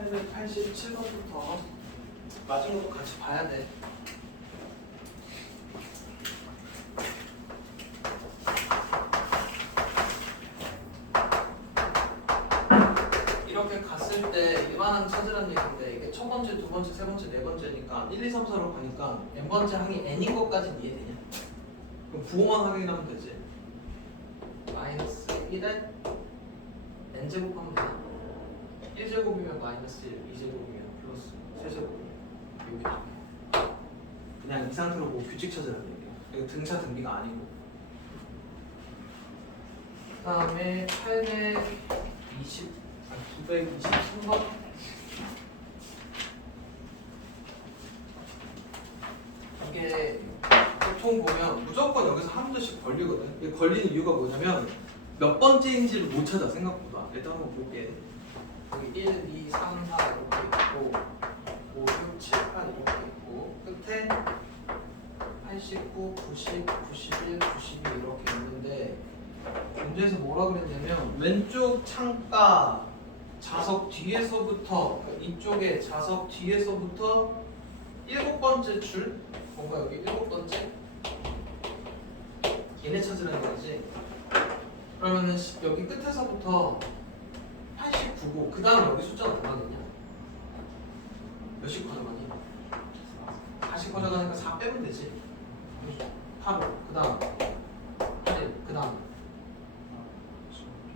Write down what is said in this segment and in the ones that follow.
887번부터 맞은 것도 같이 봐야 돼. 이렇게 갔을 때 일반항 찾으라는 얘기인데 이게 첫 번째, 두 번째, 세 번째, 네 번째니까 1, 2, 3, 4로 가니까 n번째 항이 n인 것까지는 이해되냐? 그럼 부호만 확인하면 되지. 마이너스 1에 n제곱 하면 되나? 1제곱이면 마이너스 1, 2제곱이면 플러스 3제곱이면 여기 그냥 이 상태로 뭐 규칙 찾으라는 얘기야. 이거 등차 등비가 아니고. 그 다음에 923번 이게 보통 보면 무조건 여기서 한 문제씩 걸리거든. 이게 걸리는 이유가 뭐냐면 몇 번째인지를 못 찾아 생각보다. 일단 한번 볼게. 여기 1, 2, 3, 4 이렇게 있고 5, 6, 7, 8 이렇게 있고 끝에 89, 90, 91, 92 이렇게 있는데 문제에서 뭐라 그랬냐면 왼쪽 창가 자석 뒤에서부터 그러니까 이쪽에 자석 뒤에서부터 7번째 줄 뭔가 여기 7번째 얘네 찾으라는 거지. 그러면은 여기 끝에서부터 89고 그 다음 여기 숫자가 얼마겠냐? 몇씩 가져가니? 4씩 가져가니까 4 빼면 되지. 8로 그 다음 8일 그 다음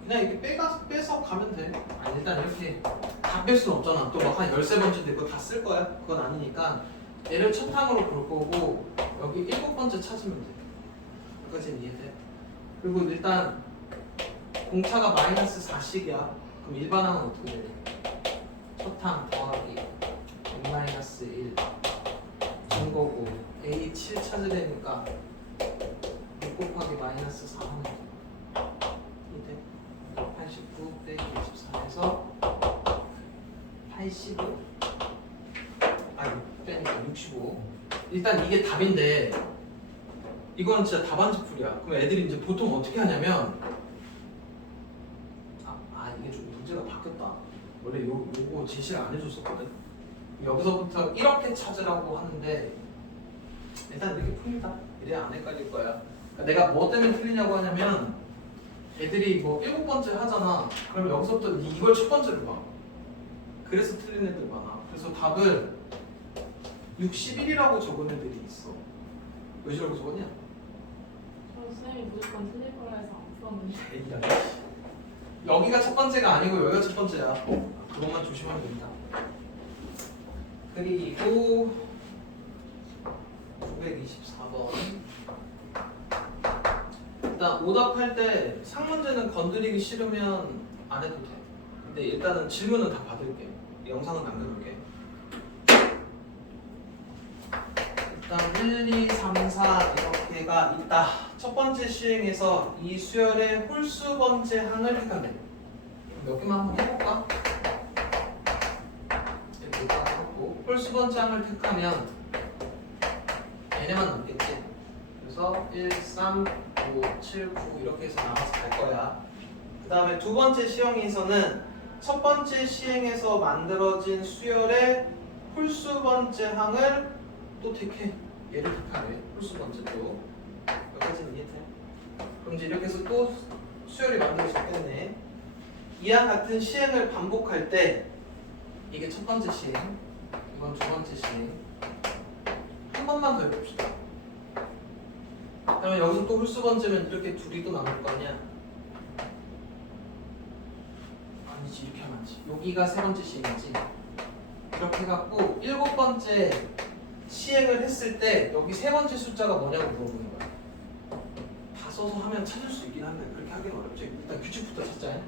그냥 이렇게 빼서 가면 돼. 아니 일단 이렇게 다 뺄 수는 없잖아. 또 막 한 13번째인데 그거 다 쓸 거야? 그건 아니니까 얘를 첫 항으로 볼 거고 여기 7번째 찾으면 돼. 여기까지는 이해돼? 그리고 일단 공차가 마이너스 4씩이야. 그럼 일반항은 어떻게 돼? 첫 항 더하기 n 마이너스 1 증거고 a 7 찾으려니까 6 곱하기 마이너스 4 하면 돼. 이때 89 빼기 24에서 85 아니 빼니까 65. 일단 이게 답인데 이거는 진짜 답안지 풀이야. 그럼 애들이 이제 보통 어떻게 하냐면 이게 좀 문제가 바뀌었다. 원래 요거 제시를 안 해줬었거든. 여기서부터 이렇게 찾으라고 하는데 일단 이렇게 풉니다. 이래야 안 헷갈릴 거야. 그러니까 내가 뭐 때문에 틀리냐고 하냐면 애들이 뭐 7번째 하잖아. 그럼 여기서부터 이걸 첫 번째로 봐. 그래서 틀린 애들 많아. 그래서 답을 61이라고 적은 애들이 있어. 왜 저러고 적었냐? 저 쌤이 무조건 틀릴 거라 해서 안 풀었는데. 여기가 첫 번째가 아니고 여기가 첫 번째야. 그것만 조심하면 됩니다. 그리고 924번 일단 오답할 때 상문제는 건드리기 싫으면 안 해도 돼. 근데 일단은 질문은 다 받을게. 영상은 남겨놓을게. 일단 1, 2, 3, 4 이렇게가 있다. 첫 번째 시행에서 이 수열의 홀수 번째 항을 택하면 몇 개만 한번 해볼까? 이렇게 딱 하고 홀수 번째 항을 택하면 얘네만 남겠지. 그래서 1, 3, 5, 7, 9 이렇게 해서 나와서 갈 거야. 그 다음에 두 번째 시행에서는 첫 번째 시행에서 만들어진 수열의 홀수 번째 항을 또 택해. 얘를 택하래. 홀수 번째 또 여기까지는 이해돼? 그럼 이제 이렇게 해서 또 수열이 만들어졌겠네. 이와 같은 시행을 반복할 때 이게 첫 번째 시행, 이건 두 번째 시행. 한 번만 더 해봅시다. 그러면 여기서 또 홀수 번째면 이렇게 둘이 또 남을 거 아니야? 아니지, 이렇게 하면 안 돼. 여기가 세 번째 시행이지. 이렇게 해갖고 7번째 시행을 했을 때 여기 세 번째 숫자가 뭐냐고 물어보는 거야. 다 써서 하면 찾을 수 있긴 한데 그렇게 하기는 어렵지. 일단 규칙부터 찾자.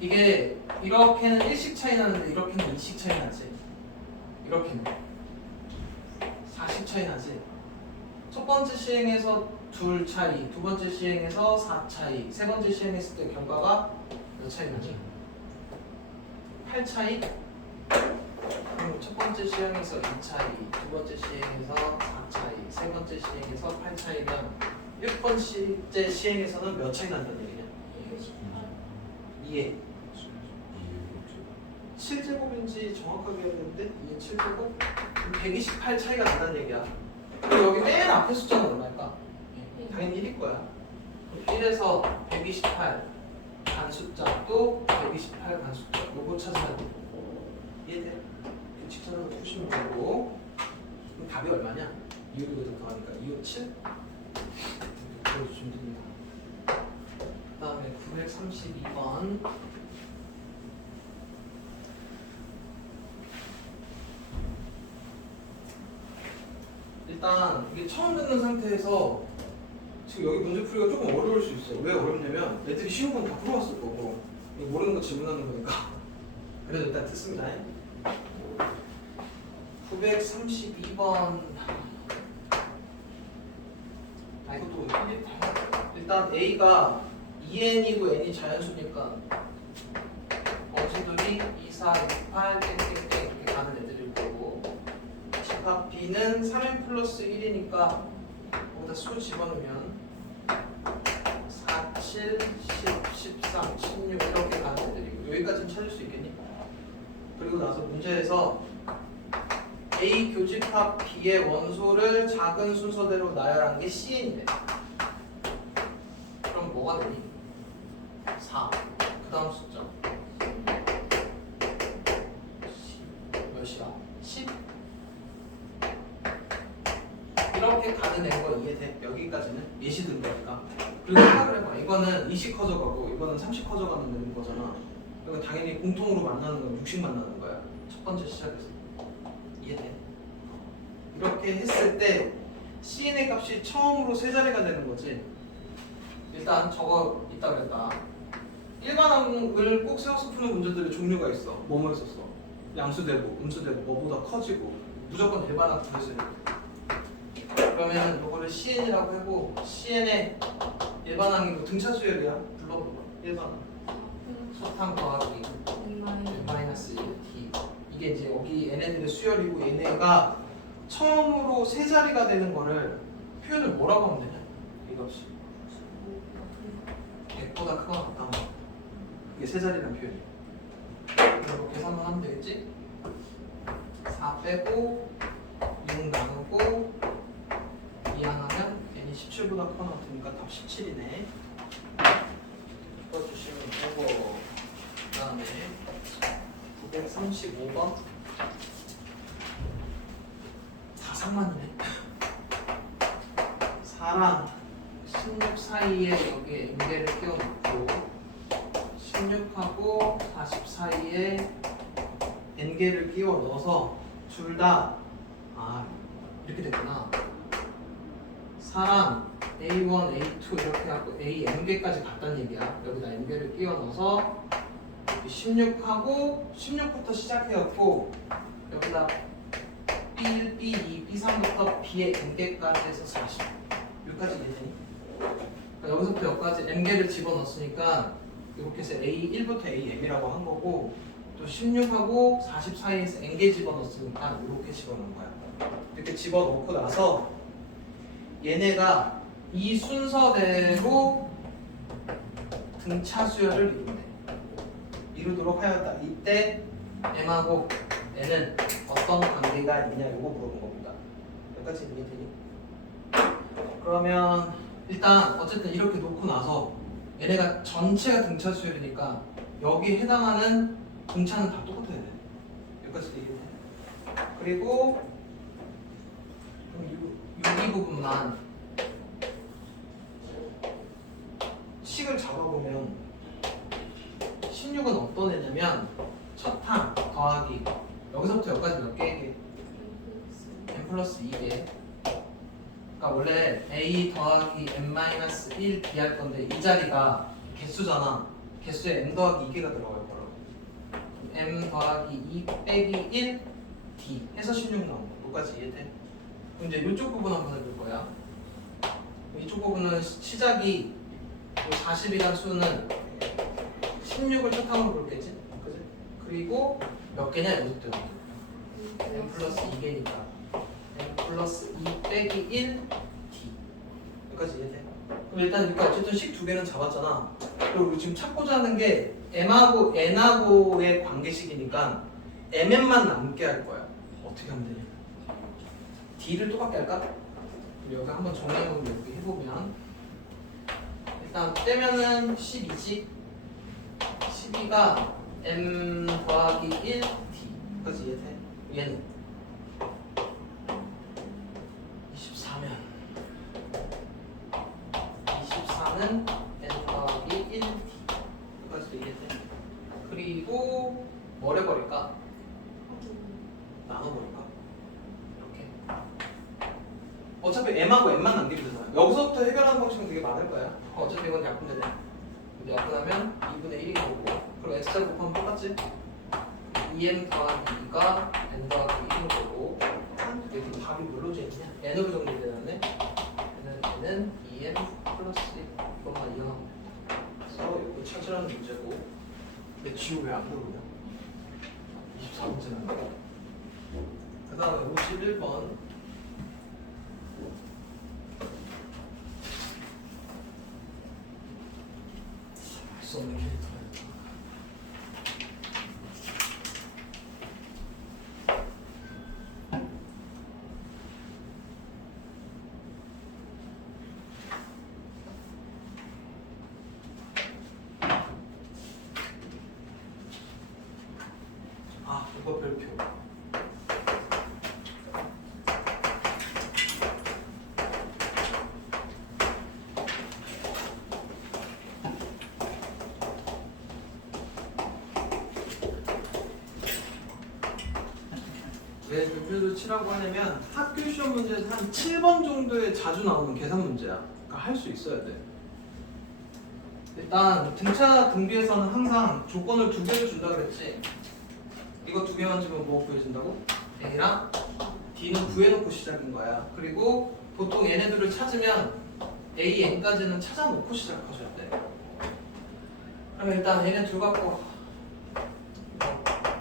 이게 이렇게는 1씩 차이 나는데 이렇게는 2씩 차이 나지. 이렇게는 4씩 차이 나지. 첫 번째 시행에서 2 차이, 두 번째 시행에서 4 차이, 세 번째 시행했을 때 결과가 몇 차이 나지? 8 차이? 그럼 첫 번째 시행에서 2 차이, 두 번째 시행에서 4 차이, 세 번째 시행에서 8 차이면 1번째 시행에서는 몇 차이 난다는 얘기냐? 2에 7제곱인지 정확하게 해야 되는데 이게 7제곱? 128 차이가 난다는 얘기야. 그리고 여기 맨 앞에 숫자는 얼마일까? 당연히 1일 거야. 1에서 128 간 숫자 또 128 간 숫자 요거 찾으면 돼. 이해돼? 규칙적으로 푸시면 되고 그럼 답이 얼마냐? 2를 더하니까 2, 5, 7 보여주시면 됩니다. 그 다음에 932번 일단 이게 처음 듣는 상태에서 지금 여기 문제 풀이가 조금 어려울 수 있어. 왜 어렵냐면 애들이 쉬운 건 다 풀어왔을 거고 모르는 거 질문하는 거니까. 그래도 일단 듣습니다. 932번 이것도 일단 A가 2n이고 n이 자연수니까 어지들이 2, 4, 6, 8 땡땡땡 이렇게 가는 애들일 거고 집합 B는 3n 플러스 1이니까 거기다 수 집어넣으면 4, 7, 10, 13, 16 이렇게 가는 애들이고 여기까지는 찾을 수 있겠니? 그리고 나서 문제에서 A 교집합 B의 원소를 작은 순서대로 나열한 게 CN이래. 그럼 뭐가 되니? 4. 그 다음 숫자 몇이야? 10? 이렇게 가는 거 이해돼? 여기까지는 예시 든 거니까. 그리고 생각을 해봐. 이거는 20 커져가고 이거는 30 커져가는 거잖아. 그러니까 당연히 공통으로 만나는 건 60 만나는 거야. 첫 번째 시작에서. 이해돼? 이렇게 했을 때 CN의 값이 처음으로 세 자리가 되는 거지. 일단 저거 있다 그랬다. 일반항을 꼭 세워서 푸는 문제들의 종류가 있어. 뭐뭐 했었어? 양수대고, 음수대고, 뭐보다 커지고 무조건 일반항 구했어야 돼. 그러면 이거를 CN이라고 하고 CN의 일반항이고 등차 수열이야. 불러봐. 일반항. 소탕 더하기 n-1t. 이게 이제 여기 얘네들의 수열이고 얘네가 처음으로 세 자리가 되는 거를 표현을 뭐라고 하면 되냐? 이 값이 100보다 크거나 같다. 그게 세 자리라는 표현이야. 그리고 계산만 하면 되겠지? 4 빼고 6 나누고 2 하나면 n이 17보다 크거나 같으니까 답 17이네. 풀어주시면 되고 그 다음에 935번 4상만이네. 4랑 16 사이에 여기에 n개를 끼워놓고 16하고 40 사이에 n개를 끼워 넣어서 둘 다 이렇게 됐구나. 4랑 A1, A2 이렇게 하고 AM개까지 갔다는 얘기야. 여기다 n개를 끼워 넣어서 16하고 16부터 시작해갖고 여기다 B1, B2, B3부터 B의 n개까지 해서 40 여기까지 이해되니? 그러니까 여기서부터 여기까지 n개를 집어넣었으니까 이렇게 해서 A1부터 AM이라고 한 거고 또 16하고 40 사이에서 n개 집어넣었으니까 이렇게 집어넣은 거야. 이렇게 집어넣고 나서 얘네가 이 순서대로 등차 수열을 이루도록 하였다. 이때 m하고 n은 어떤 관계가 있냐 이거 물어본 겁니다. 여기까지 이해되니? 그러면 일단 어쨌든 이렇게 놓고 나서 얘네가 전체가 등차 수열이니까 여기 해당하는 등차는 다 똑같아야 돼. 여기까지 이해돼? 그리고 여기 부분만 식을 잡아보면 16은 어떤 애냐면 첫 항 더하기 여기서부터 여기까지 몇 개? n 플러스 2개. 그러니까 원래 a 더하기 n-1 d 할 건데 이 자리가 개수잖아. 개수에 n 더하기 2개가 들어갈 거라고. m 더하기 2 빼기 1 d 해서 16 나온 거. 여기까지 이해돼? 그럼 이제 이쪽 부분 한번 해볼 거야. 이쪽 부분은 시작이 40이란 수는 16을 첫 항으로 볼겠지? 그지? 그리고 몇 개냐 이것도 n 플러스 2개니까 n 플러스 2 빼기 1 d 여기까지 이해돼? 그럼 일단 이렇게 어쨌든 식 두 개는 잡았잖아. 그리고 우리 지금 찾고자 하는 게 m하고 n하고의 관계식이니까 mn만 남게 할 거야. 어떻게 하면 되냐? d를 똑같게 할까? 여기 한번 정리해보면 여기 해보면 일단 떼면은 12지 12가 m 더하기 1 d까지 이해돼? 얘는 24는 n 더하기 1 d까지도 이해돼? 그리고 뭘 해버릴까? 나눠버릴까? 이렇게 어차피 m하고 n만 남기면 되잖아. 여기서부터 해결하는 방식은 되게 많을 거야. 어차피 이건 약분되네. 근데 약분하면 2분의 1이 나오고 그럼 x를 곱하면 똑같지? 2m 더하기 2가 n 더하기 1인 거고 여기 답이 뭘로 재있냐? n으로 정리되네. n은 2m 플러스 1 이것만 이용하면 돼. 그래서 이거 찾으라는 문제고 근데 지우 왜안 부르냐? 24문제는 그 다음에 51번 할 수 없는 캐릭터야. 아 이거 별표 왜 별표를 치라고 하냐면 학교 시험 문제에서 한 7번 정도에 자주 나오는 계산 문제야. 그러니까 할 수 있어야 돼. 일단 등차 등비에서는 항상 조건을 두 개를 준다 그랬지. 이거 두 개만 주면 뭐 구해준다고? A랑 D는 구해놓고 시작인 거야. 그리고 보통 얘네들을 찾으면 A, N까지는 찾아놓고 시작하셔야 돼. 그럼 일단 얘네 둘 갖고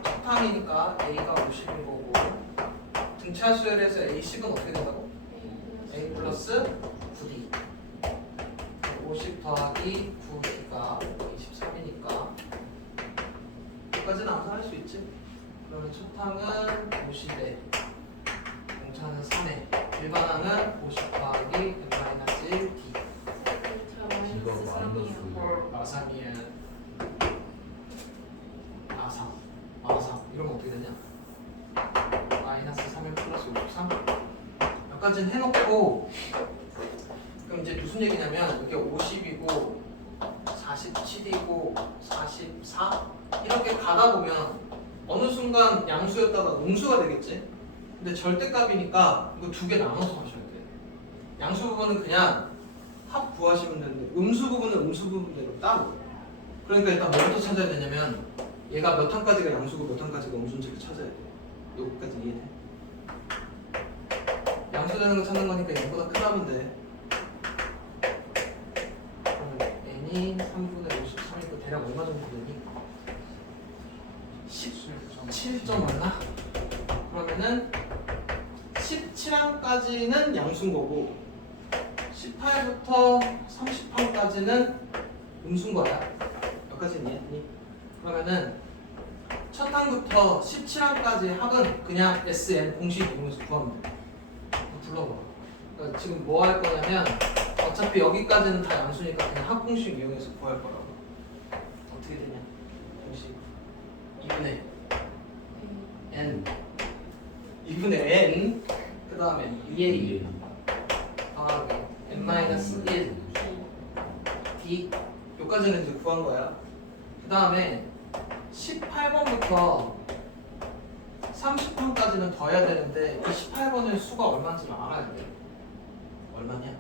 척함이니까 A가 50인 거고 등차 수열에서 A식은 어떻게 된다고? A 플러스 9D 50 더하기 9D가 23이니까 여기까지는 암산할 수 있지? 그러면 첫항은 50에 공차는 3에 일반항은 50 더하기 100-1D 이거 마이너스 마삼이야 마삼 이러면 어떻게 되냐? 마이너스 3일 플러스 53 여기까지는 해놓고 그럼 이제 무슨 얘기냐면 이게 50이고 47이고 44 이렇게 가다 보면 어느 순간 양수였다가 음수가 되겠지? 근데 절대값이니까 이거 두 개 나눠서 하셔야 돼. 양수 부분은 그냥 합 구하시면 되는데 음수 부분은 음수 부분대로 따로. 그러니까 일단 뭐부터 찾아야 되냐면 얘가 몇 항까지가 양수고 몇 항까지가 음수인지를 찾아야 돼. 여기까지 이해돼? 양수되는 거 찾는 거니까 0보다 크다면 돼. 그러면 n이 3분의 53이고 대략 얼마 정도 되니? 17점 얼마? 그러면은 17항까지는 양수인 거고 18부터 30항까지는 음수인 거야. 여기까지는 이해했니? 그러면은 첫 항부터 17항까지 합은 그냥 SN 공식 이용해서 구하면 돼. 불러봐. 그러니까 지금 뭐 할 거냐면 어차피 여기까지는 다 양수니까 그냥 합 공식 이용해서 구할 거라고. 어떻게 되냐? 공식 2분의 n 2분의 n 그 다음에 2a 더하기 n-1 d 여기까지는 이제 구한 거야. 그 다음에 18번부터 30번까지는 더 해야 되는데 이 18번의 수가 얼마인지를 알아야 돼. 얼마냐?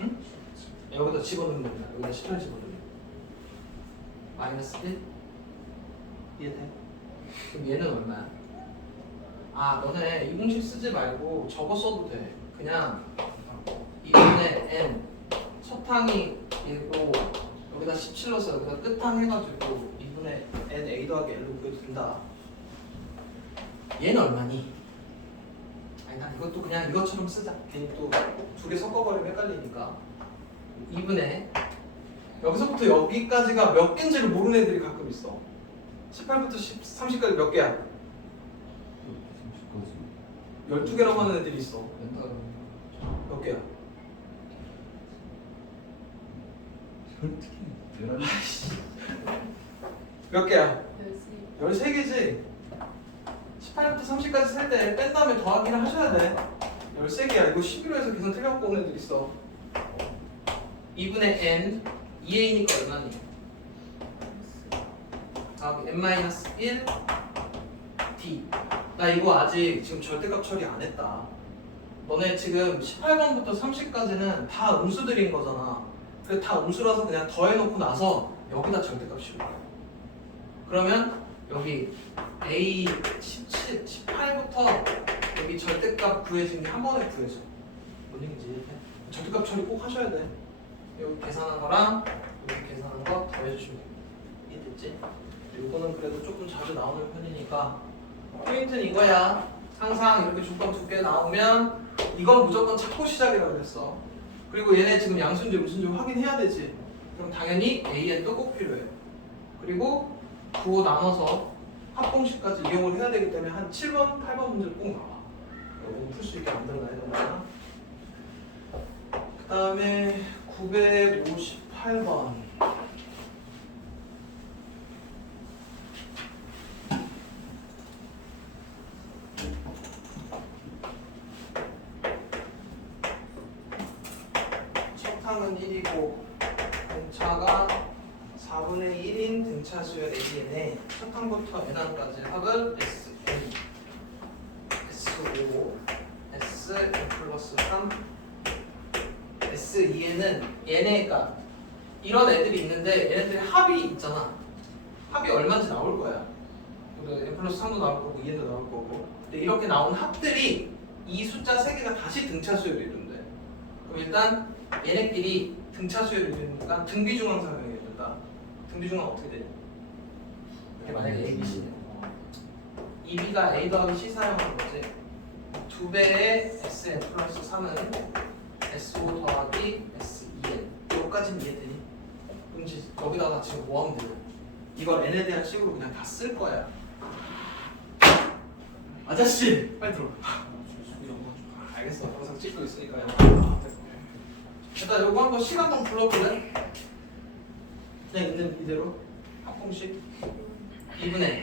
응? 여기다 집어넣는 거야. 여기다 18 집어넣는 거야. 마이너스 1? 이해돼? 그럼 얘는 얼마야? 아 너네 이 공식 쓰지 말고 저거 써도 돼. 그냥 2분의 n 첫 항이 얘고 여기다 17 넣어서 여기다 끝항 해가지고 2분의 n a 더하기 l로 구해도 된다. 얘는 얼마니? 아니 난 이것도 그냥 이것처럼 쓰자. 괜히 또 두 개 섞어버리면 헷갈리니까 2분의 여기서부터 여기까지가 몇 개인지를 모르는 애들이 가끔 있어. 18부터 30까지 몇 개야? 12개라고 하는 애들이 있어. 몇 개야? 몇 개야? 13개지? 18부터 30까지 셀 때 뺀 다음에 더하기를 하셔야 돼. 13개야. 이거 11로 해서 계산 틀려갖고 온 애들 있어. 2분의 n 2a니까 얼마니? 다음 n-1 d. 나 이거 아직 지금 절대값 처리 안 했다. 너네 지금 18번부터 30까지는 다 음수들인 거잖아. 그래 다 음수라서 그냥 더해놓고 나서 여기다 절대값 씌울게. 그러면 여기 a 18부터 여기 절대값 구해진 게 한 번에 구해져. 뭔 얘기인지 절대값 처리 꼭 하셔야 돼. 여기 계산한 거랑 여기 계산한 거 더해주시면 돼요. 이해됐지? 이거는 그래도 조금 자주 나오는 편이니까 포인트는 이거야. 항상 이렇게 조건 2개 나오면 이건 무조건 찾고 시작이라고 그랬어. 그리고 얘네 지금 양수인지 음수인지 확인해야 되지. 그럼 당연히 AN도 꼭 필요해. 그리고 9 나눠서 합공식까지 이용을 해야 되기 때문에 한 7번, 8번 문제를 꼭 나와. 이거 풀 수 있게 만들어놔야 된다. 그 다음에 958번. 척항은 1이고 등차가 4분의 1인 등차 수열 AN에 척항부터 N항까지 합은 SN S5 SN 플러스 3 S2에는 얘네가 이런 애들이 있는데 얘네들이 합이 있잖아. 합이 얼마인지 나올 거야. N 플러스 3도 나올 거고 2N도 나올 거고. 근데 이렇게 나온 합들이 이 숫자 3개가 다시 등차 수열을 이룬대. 그럼 일단 얘네끼리 등차 수열을 이루니까 등비중항 사용해야 된다. 등비중항 어떻게 되냐? 이게 만약에 A, B, C네. 2B가 A 더하기 C 사용하는 거지. 2배의 SN 플러스 3은 S5 더하기 S2N. 여기까지는 이해되니? 그럼 이제 여기다가 지금 뭐 하면 돼요? 이걸 N에 대한 식으로 그냥 다 쓸 거야. 아저씨! 빨리 들어. 알겠어. 영상 찍고 있으니까요. 일단 요거 한번 시간만 불러볼래? 그냥 있는 이대로 합공식 2분의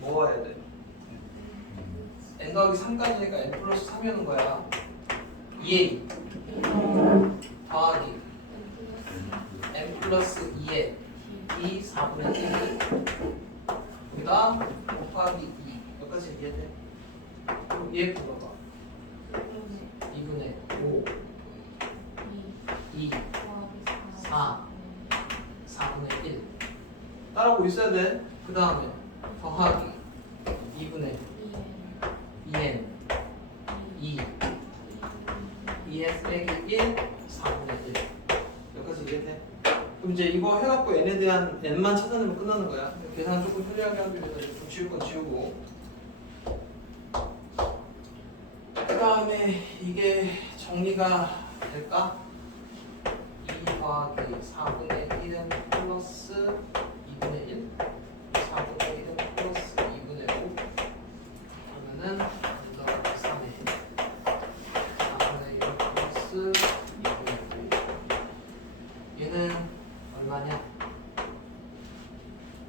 뭐 해야 돼? n 더하기 3까지니까 n 플러스 3이 오는 거야. 2a 더하기 n 플러스 2에 2 4분의 1 여기다 곱하기 2 여기까지 이해돼? 그럼 얘 불러봐. 2분의 5 2 4 4분의 1 따라오고 있어야 돼. 그 다음에 더하기 2분의 2n 2 2n 빼기 1 4분의 1 여기까지 이해돼? 그럼 이제 이거 해갖고 n에 대한 n만 찾아내면 끝나는 거야. 계산 조금 편리하게 하기 위해서 좀 지울 건 지우고 그 다음에 이게 정리가 될까? 2 더하기 4분의 1n 플러스 2분의 1 4분의 1n 플러스 2분의 5 그러면은 2 더하기 3에 4분의 1 플러스 2분의 5 얘는 얼마냐?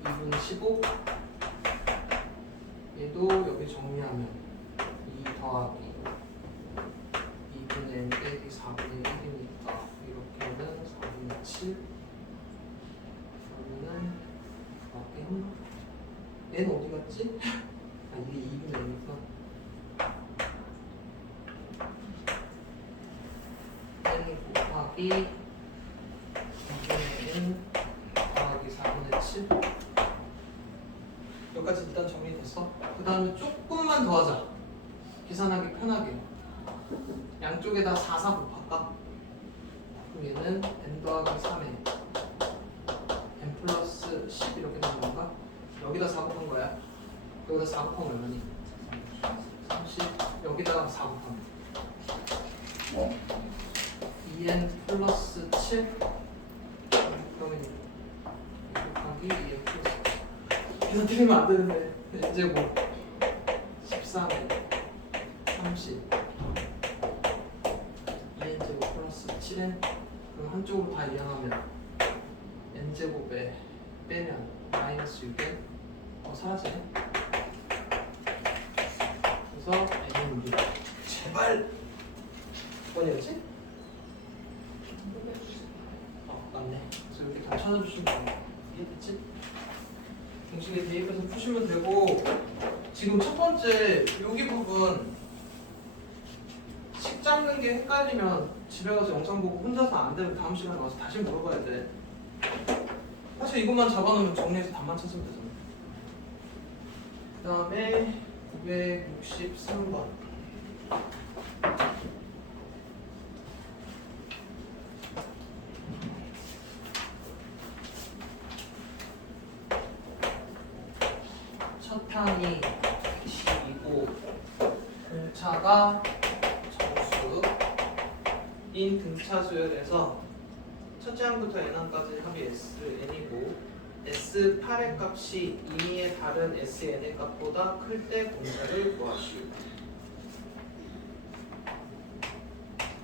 2분의 15 얘도 여기 정리하면 2 더하기 2분의 n 빼기 4분의 1이니까 이렇게는 4분의 7 그러면은 맞겠나? 얘는 어디 갔지? 아 이게 2분의 n이니까 n 곱하기 2분의 n 더하기 4분의 7 여기까지 일단 정리됐어. 그 다음에 조금만 더 하자. 계산하기 편하게 양쪽에다 4, 4 곱할까? 그럼 얘는 n 더하기 3에 n 플러스 10 이렇게 되는 건가? 여기다 4 곱한 거야. 여기다 4 곱하면 얼마니? 30 여기다가 4 곱하면 2n 플러스 7 이거 틀리면 안 되는데. n제곱 13에 30 2n제곱 플러스 7n. 그럼 한쪽으로 다 이항하면 n제곱에 빼면 마이너스 6n. 사라지네. 그래서 n은 6. 제발 몇 번이었지? 맞네. 그래서 이렇게 다 찾아주시면 돼요. 이해됐지? 공식에 대입해서 푸시면 되고, 지금 첫 번째 여기 부분 식 잡는 게 헷갈리면 집에 가서 영상 보고 혼자서 안 되면 다음 시간에 와서 다시 물어봐야 돼. 사실 이것만 잡아놓으면 정리해서 답만 찾으면 되잖아. 그 다음에 963번. 첫 항이 110이고 공차가 정수인 등차 수열에서 첫째 항부터 n항까지 합이 Sn이고 S8의 값이 임의의 다른 Sn의 값보다 클 때 공차를 구하시오.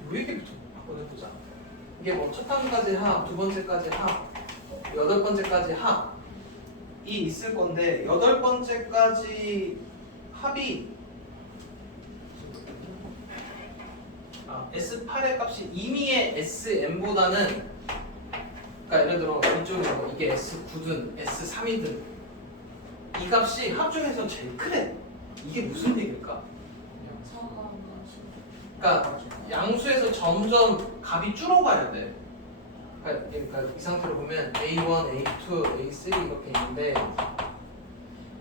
요 얘기부터 한번 해보자. 이게 뭐 첫 항까지 합, 두 번째까지 합, 여덟 번째까지 합이 있을 건데 여덟 번째까지 합이 S8의 값이 임의의 SM보다는, 그러니까 예를 들어 이쪽에 뭐 이게 S9든 S3이든 이 값이 합 중에서 제일 크대. 이게 무슨 얘기일까? 그러니까 양수에서 점점 값이 줄어가야 돼. 그러니까 이 상태로 보면 A1, A2, A3 이렇게 있는데,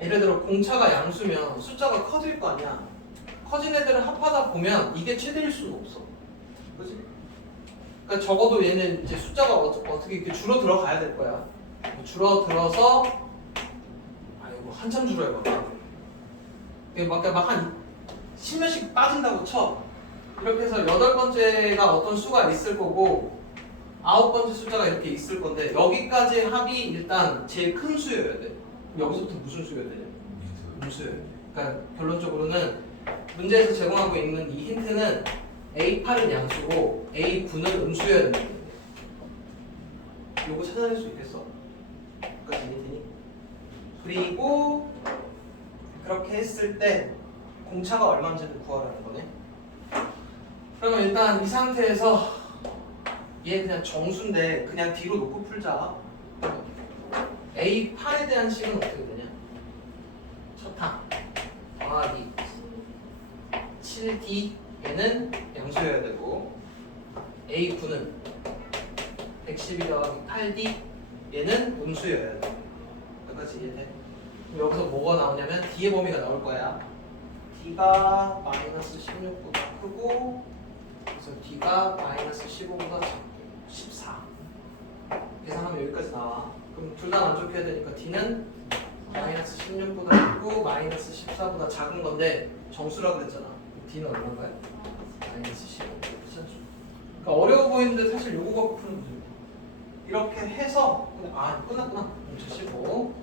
예를 들어 공차가 양수면 숫자가 커질 거 아니야. 커진 애들을 합하다 보면 이게 최대일 수가 없어. 그렇지? 그러니까 적어도 얘는 이제 숫자가 어떻게 이렇게 줄어 들어가야 될 거야. 줄어들어서 아이고 한참 줄어요. 막 한 10몇씩 빠진다고 쳐. 이렇게 해서 여덟 번째가 어떤 수가 있을 거고 아홉 번째 숫자가 이렇게 있을 건데 여기까지 합이 일단 제일 큰 수여야 돼. 여기서부터 무슨 수여야 되냐? 음수여야 돼. 그러니까 결론적으로는 문제에서 제공하고 있는 이 힌트는 A8은 양수고 A9는 음수여야 된다. 요거 찾아낼 수 있겠어? 여기까지 이해되니? 그리고 그렇게 했을 때 공차가 얼마인지를 구하라는 거네. 그러면 일단 이 상태에서 얘 그냥 정수인데 그냥 D로 놓고 풀자. A8에 대한 식은 어떻게 되냐? 첫 항 더하기 7D 얘는 양수여야 되고 A9는 112 더하기 8D 얘는 음수여야 돼. 여기까지 이해돼? 그럼 여기서 뭐가 나오냐면 D의 범위가 나올 거야. D가 마이너스 16보다 크고 그래서 D가 마이너스 15보다 작고 14 계산하면 여기까지 나와. 그럼 둘 다 만족해야 되니까 D는 마이너스 16보다 크고 마이너스 14보다 작은 건데 정수라고 그랬잖아. D는 얼마인가요? 마이너스 15. 괜찮죠? 그러니까 어려워 보이는데 사실 요거 갖고 푸는 거죠. 이렇게 해서 끝났구나. 멈추시고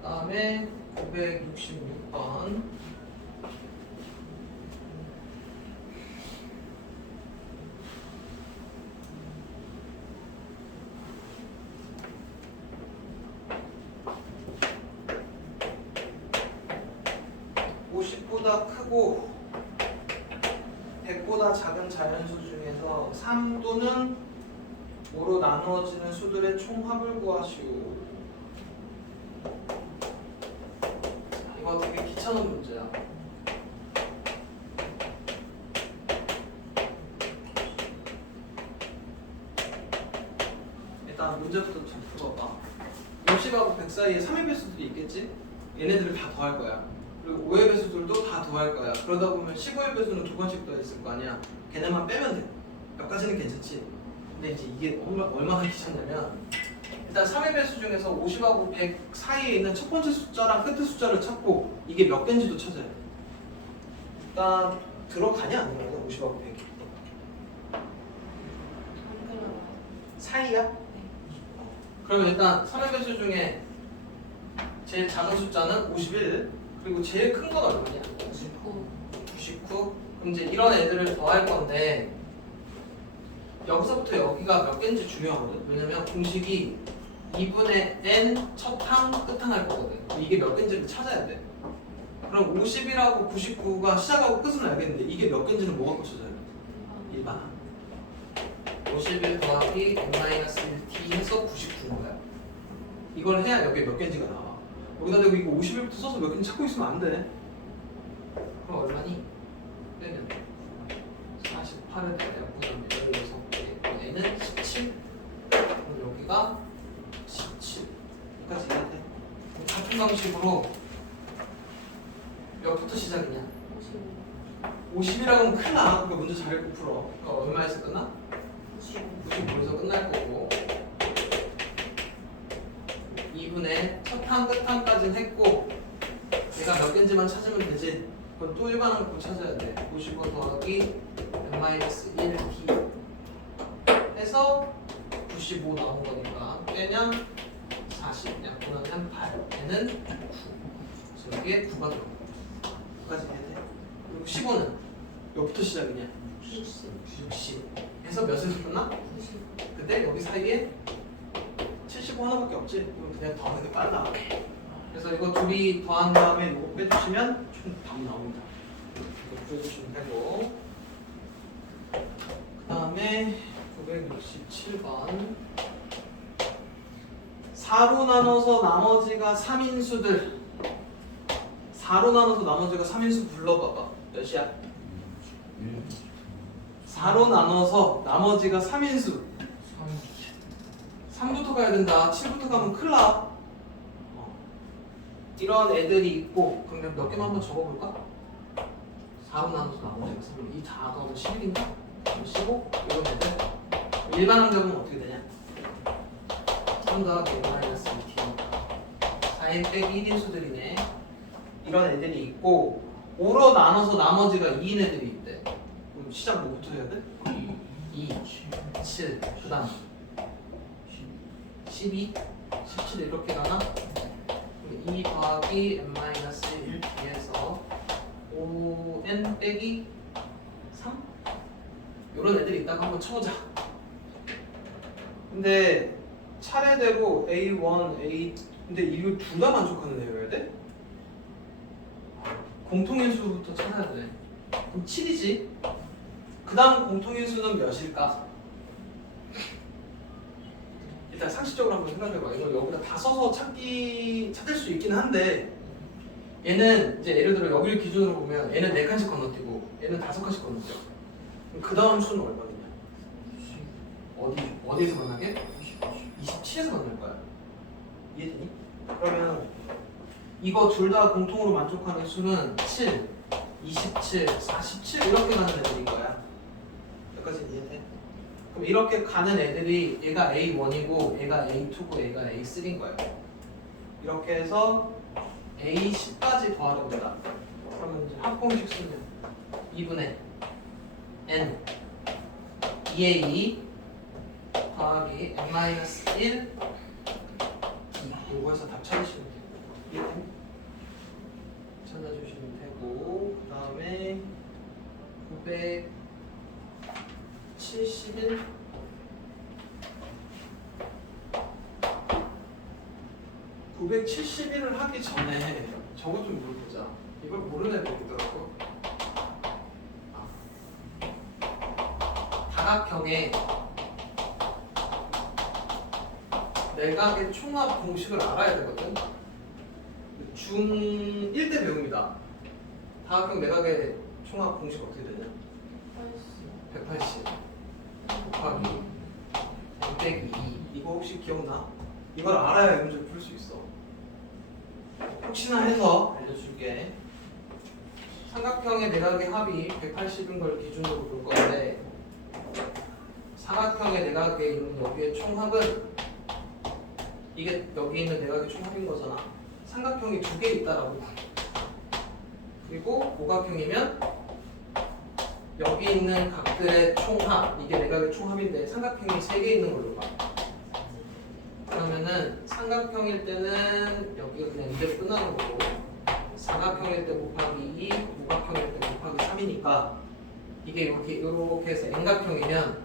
그 다음에 966번 보다 크고 100보다 작은 자연수 중에서 3도는 5로 나누어지는 수들의 총합을 구하시오. 이거 되게 귀찮은 문제야. 일단 문제부터 잘 풀어봐. 60하고 100 사이에 3의 배수들이 있겠지? 얘네들을 다 더할 거야. 그리고 5의 배수들도 다 더할 거야. 그러다 보면 15의 배수는 두 번씩 더 있을 거 아니야. 걔네만 빼면 돼. 몇 가지는 괜찮지. 근데 이제 이게 얼마나 귀찮냐면 일단 3의 배수 중에서 50하고 100 사이에 있는 첫 번째 숫자랑 끝의 숫자를 찾고 이게 몇 개인지도 찾아야 돼. 일단 들어가냐 안 들어가냐 50하고 100이 사이야? 그러면 일단 3의 배수 중에 제일 작은 숫자는 51 그리고 제일 큰 건 얼마냐? 99. 99. 그럼 이제 이런 애들을 더할 건데 여기서부터 여기가 몇 개인지 중요하거든. 왜냐면 공식이 2분의 n 첫항 끝항 할 거거든. 이게 몇 개인지를 찾아야 돼. 그럼 50이라고 99가 시작하고 끝은 알겠는데 이게 몇 개인지는 뭐가 고쳐져야 돼? 일반. 51 더하기 n-1t 해서 99인 거야. 이걸 해야 여기에 몇 개인지가 나와. 여기다 대고 이거 51부터 써서 몇 개인지 찾고 있으면 안 돼. 그럼 얼마니? 빼면 48을 빼면 16개, n은 17. 그럼 여기가 17. 여기까지 해야 돼. 같은 방식으로 몇부터 시작이냐? 55. 50이라고 하면 큰일 나. 그러니까 먼저 잘 읽고 풀어. 그러니까 얼마에서 끝나? 55. 99에서 끝날 거고 2분의 첫항 끝항까지는 했고 얘가 몇 개인지만 찾으면 되지. 그건 또 일반항 갖고 찾아야 돼. 55 더하기 n-1t 해서 95 나온 거니까 빼면 40 약분하면 8 얘는 9 그래서 여기에 9가 들어가. 9까지 해야 돼. 그리고 15는 몇부터 시작이냐? 60. 60 해서 몇에서 끝나? 90. 근데 여기 사이에 75 하나밖에 없지? 이건 그냥 더하는 게 빨라. 그래서 이거 둘이 더한 다음에 이거 빼주시면 총 답이 나옵니다. 이거 구해주시면 되고 그 다음에 967번 4로 나눠서 나머지가 3인수들 4로 나눠서 나머지가 3인수 불러봐봐. 몇이야? 4로 나눠서 나머지가 3인수 3부터 가야 된다. 7부터 가면 큰일 나. 이런 애들이 있고 그럼 몇 개만 한번 적어볼까? 4로 나눠서 나머지가 3인 이 다 더하면 11인가? 15? 이런 애들 일반 항자분은 어떻게 되냐? 3 더하기 n-2t니까 4인 빼기 1인수들이네. 이런 애들이 있고 5로 나눠서 나머지가 2인 애들이 있대. 그럼 시작 뭐부터 해야 돼? 2, 7, 그 다음 12, 17 이렇게 가나? 2 더하기 n-1 뒤에서 5n 빼기 3? 이런 애들이 있다가 한번 쳐보자. 근데 차례대로 A1, A 근데 이거 둘 다 만족하는 애여야 돼? 공통인수부터 찾아야 돼. 그럼 7이지? 그 다음 공통인수는 몇일까? 일단 상식적으로 한번 생각해봐. 이걸 여기다 다 써서 찾을 수 있긴 한데 얘는 이제 예를 들어 여기를 기준으로 보면 얘는 4칸씩 건너뛰고 얘는 5칸씩 건너뛰어. 그럼 그 다음 수는 얼마겠냐? 어디에서 만나게? 27에서 만날 거야. 이해되니? 그러면 이거 둘 다 공통으로 만족하는 수는 7, 27, 47 이렇게 가는 애들인 거야. 여기까지 이해돼? 그럼 이렇게 가는 애들이 얘가 A1이고 얘가 A2고 얘가 A3인 거예요. 이렇게 해서 A10까지 더하는 거다. 그러면 이제 합공식 쓰면 2분의 N 2A2 더하기 N-1 요거 해서 답 찾으시면 돼요. 이해돼? 찾아주시면 되고 그 다음에 971 971을 하기 전에 저거 좀 물어보자. 이걸 모르는 애들 있더라고. 다각형의 내각의 총합 공식을 알아야 되거든. 중1 때 배웁니다. 다각형 내각의 총합 공식 어떻게 되냐? 180 곱하기 n 빼기 2. 이거 혹시 기억나? 이걸 알아야 이 문제를 풀 수 있어. 혹시나 해서 알려줄게. 삼각형의 내각의 합이 180인 걸 기준으로 볼 건데 사각형의 내각에 있는 여기의 총합은 이게 여기 있는 내각의 총합인 거잖아. 삼각형이 2개 있다라고. 그리고 오각형이면 여기 있는 각들의 총합, 이게 내각의 총합인데 삼각형이 3개 있는 걸로 봐. 그러면은 삼각형일 때는 여기가 그냥 이대로 끝나는 거고 사각형일 때 곱하기 2, 오각형일 때 곱하기 3이니까 이게 이렇게 해서 N각형이면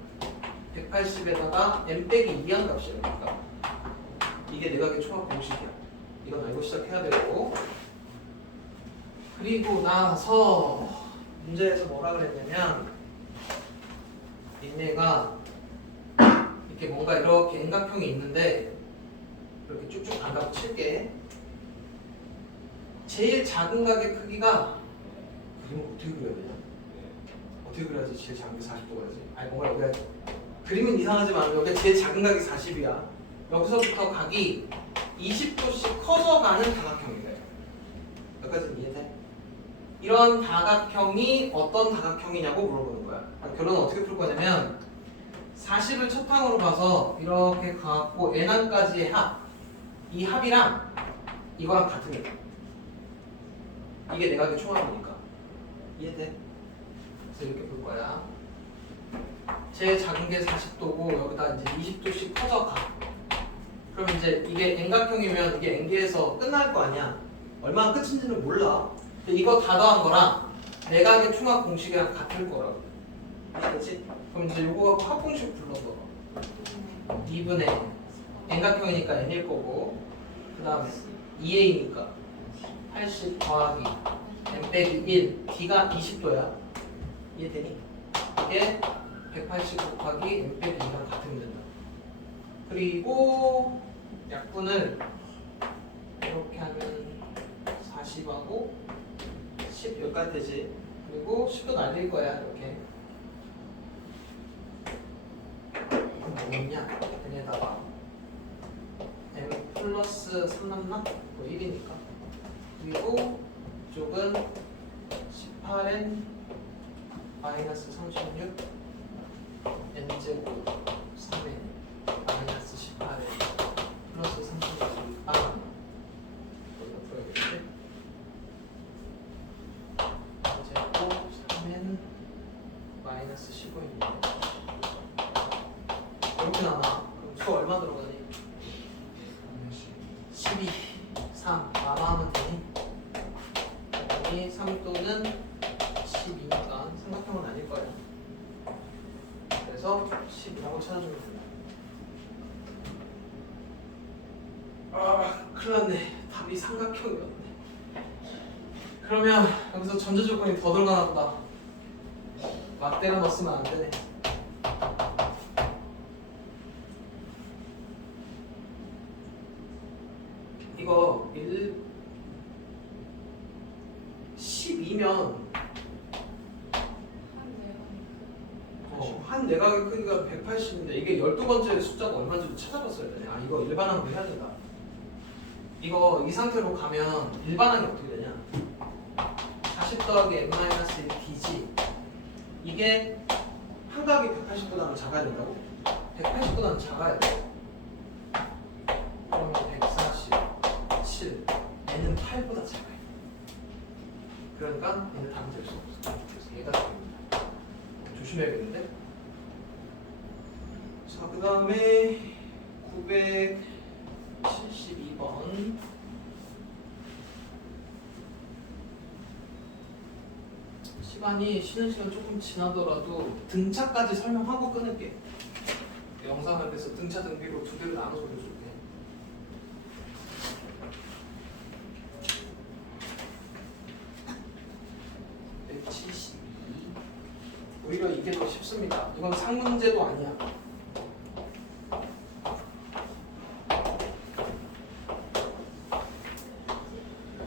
180에다가 n 빼기 2한 값이라니까 이게 내각의 총합 공식이야. 이건 알고 시작해야 되고 그리고 나서 문제에서 뭐라 그랬냐면 얘네가 이렇게 뭔가 이렇게 N각형이 있는데 이렇게 쭉쭉 간다고 칠게. 제일 작은 각의 크기가 그림을 어떻게 그려야 되냐? 어떻게 그려야지 제일 작은 게 40도가야지? 아니 뭔가 여기가 그림은 이상하지만 여기 제일 작은 각이 40이야. 여기서부터 각이 20도씩 커져가는 다각형이 돼요. 여기까지는 이해돼? 이런 다각형이 어떤 다각형이냐고 물어보는 거야. 결론은 어떻게 풀 거냐면 40을 첫 항으로 봐서 이렇게 가갖고 n항까지의 합, 이 합이랑 이거랑 같으니까 이게 내각의 총합이니까 이해돼? 그래서 이렇게 볼 거야. 제일 작은 게 40도고 여기다 이제 20도씩 커져가. 그럼 이제 이게 N각형이면 이게 N개에서 끝날 거 아니야. 얼마나 끝인지는 몰라. 근데 이거 다 더한 거랑 내각의 총합 공식이랑 같을 거라고. 그렇지? 그럼 이제 요거 갖고 합공식 불러봐. 2분의 N각형이니까 N일 거고 그 다음에 2A니까 80 더하기 N 빼기 1 D가 20도야. 이해되니? 이게 180 곱하기 N 빼기 2랑 같으면 된다. 그리고 약분을 이렇게 하면 40하고 10 여기까지 되지. 그리고 10도 날릴 거야 이렇게. 그럼 뭐겠냐? 얘네다가 M 플러스 3 남나? 뭐 1이니까. 그리고 이쪽은 18N 마이너스 36 N제곱 3N 마이너스 18N 플러스 36 여기다 풀어야겠지? N제곱 3N 마이너스 15입니다. 이렇게 나와. 그럼 수 얼마 들어가니? 12 3 마마하면 되니? 여기 3도는 12니까 삼각형은 아닐 거예요. 그래서 10이라고 찾아주면 된다. 아, 큰일 났네. 답이 삼각형이었네. 그러면 여기서 전제 조건이 더 들어가나 보다. 막대가 넣었으면 안 되네. 이거 12면 한 내각의 크기가 180인데 이게 12번째 숫자가 얼마인지도 찾아봤어야 되네. 아 이거 일반항으로 해야 된다. 이거 이 상태로 가면 일반항이 어떻게 되냐? 40 더하기 n-1 d지. 이게 한 각이 180보다는 작아야 된다고? 180보다는 작아야 돼. 그러면 147 n은 8보다 작아요. 그러니까 얘는 답이 될 수 없어. 그래서 얘가 답입니다. 조심해야겠는데? 자, 그 다음에 972번 시간이 쉬는 시간 조금 지나더라도 등차까지 설명하고 끊을게. 영상을 그래서 등차 등비로 두 개로 나눠서 올려줄게. 오히려 이게 더 쉽습니다. 이건 상문제도 아니야.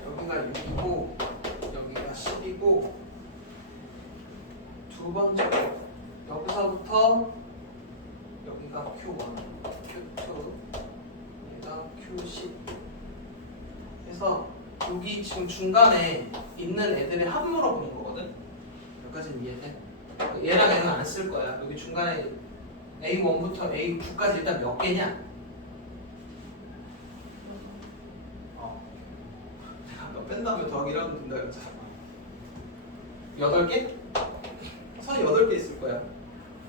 여기가 6이고 여기가 10이고 두 번째 거 여기서부터 여기가 Q1, Q2, 얘가 Q10 해서 여기 지금 중간에 있는 애들의 합 물어보는 거거든. 여기까지는 이해돼? 얘랑 얘는 안 쓸 거야. 여기 중간에 A1부터 A9까지 일단 몇 개냐? 내가 아까 뺀 다음에 더하기 1하면 된다 그랬잖아. 8개? 선이 8개 있을 거야.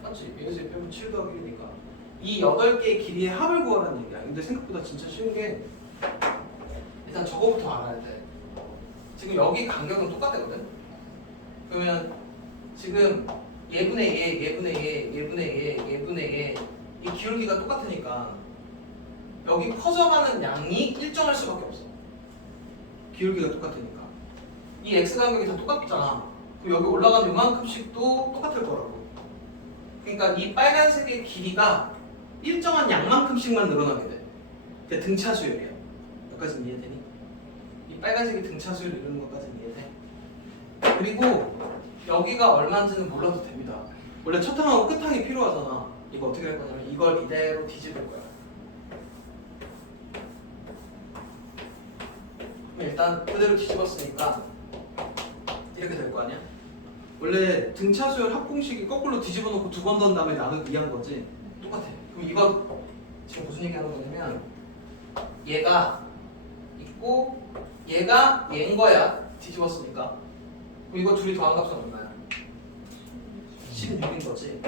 맞지? 이것이 빼면 7 더하기 1이니까 이 8개의 길이의 합을 구하라는 얘기야. 근데 생각보다 진짜 쉬운 게 일단 저거부터 알아야 돼. 지금 여기 간격은 똑같거든. 그러면 지금 예분의 예, 예분의 예, 예분의 예, 예분의 예, 이 기울기가 똑같으니까 여기 퍼져가는 양이 일정할 수밖에 없어. 기울기가 똑같으니까. 이 x 간격이 다 똑같잖아. 그럼 여기 올라가는 요만큼씩도 똑같을 거라고. 그러니까 이 빨간색의 길이가 일정한 양만큼씩만 늘어나게 돼. 그게 등차수열이야. 여기까지는 이해되니? 이 빨간색이 등차수열 이루는 것까지는 이해돼. 그리고 여기가 얼마인지는 몰라도 됩니다. 원래 첫 항하고 끝 항이 필요하잖아. 이거 어떻게 할 거냐면 이걸 이대로 뒤집을 거야. 그럼 일단 그대로 뒤집었으니까 이렇게 될 거 아니야? 원래 등차수열 합공식이 거꾸로 뒤집어 놓고 두 번 던 다음에 나누기 2한 거지? 똑같아. 그럼 이거 지금 무슨 얘기 하는 거냐면 얘가 있고 얘가 얘인 거야. 뒤집었으니까. 그럼 이거 둘이 더한 값은 얼마야? 16인 거지.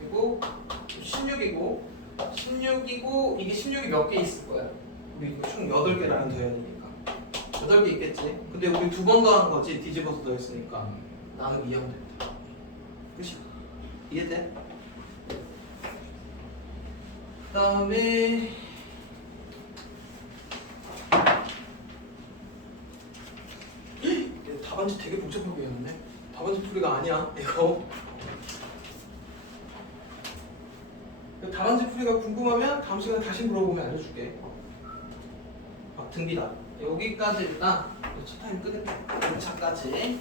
그리고 16이고 이게 16이 몇 개 있을 거야? 우리 이거 총 8개 라인 더해야 되니까 8개 있겠지? 근데 우리 두 번 더한 거지. 뒤집어서 더했으니까 나누기 2하면 됩니다. 끝이야. 이해돼? 그 다음에 답안지 되게 복잡하게 했네. 답안지 풀이가 아니야 이거. 답안지 풀이가 궁금하면 다음 시간에 다시 물어보면 알려줄게. 등비다. 여기까지 일단 첫 타임 끊을게. 2차까지.